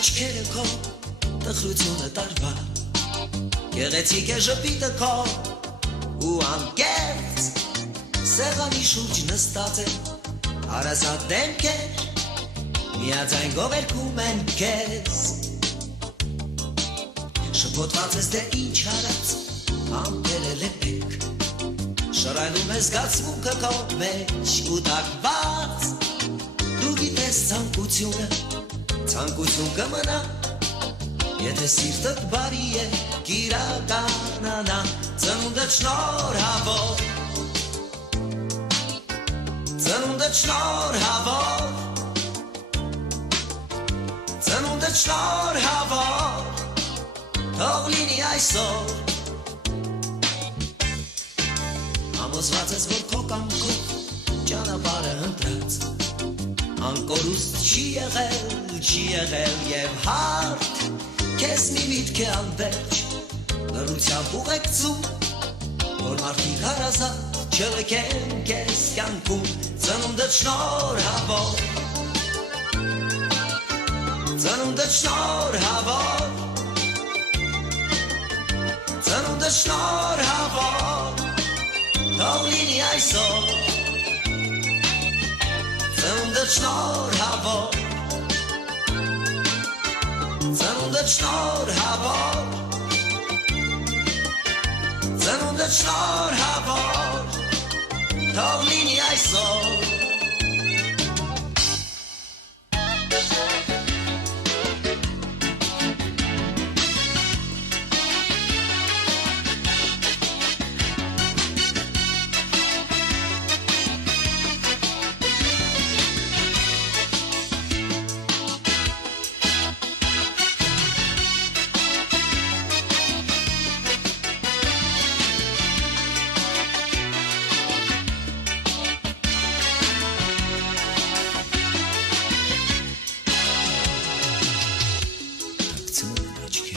աչքերը քո տխրությունը տարվա Գեղեցիկ է ժպիտը քո ու անկեղծ Սեղանի շուրջ նստած է հարազատ դեմքեր Միաձայն գովերքում են քեզ Շփոթված ես դե ինչ հարած ամպերը լեպեք Շռայլում ես զգացմունքը քո մեջ ու տակված Դու գիտես ցանկություն կմնա Եթե սիրտդ բարի է կիրականանա Ծնունդդ շնորհավոր Ծնունդդ շնորհավոր Ծնունդդ շնորհավոր Թող լինի այսօր Համոզված ես որ քո կամքով ճանապարհը ընտրած Անկորուստ չի եղել և հարդ Քեզ մի միտք է անվերջ լռությամբ ուղեկցում Որ մարդիկ հարազատ չլքեն քեզ կյանքում Ծնունդդ շնորհավոր Ծնունդդ շնորհավոր Ծնունդդ շնորհավոր Թող լինի այսօր Ծնունդդ շնորհավոր Ծնունդդ շնորհավոր Ծնունդդ շնորհավոր Թող լինի այսօր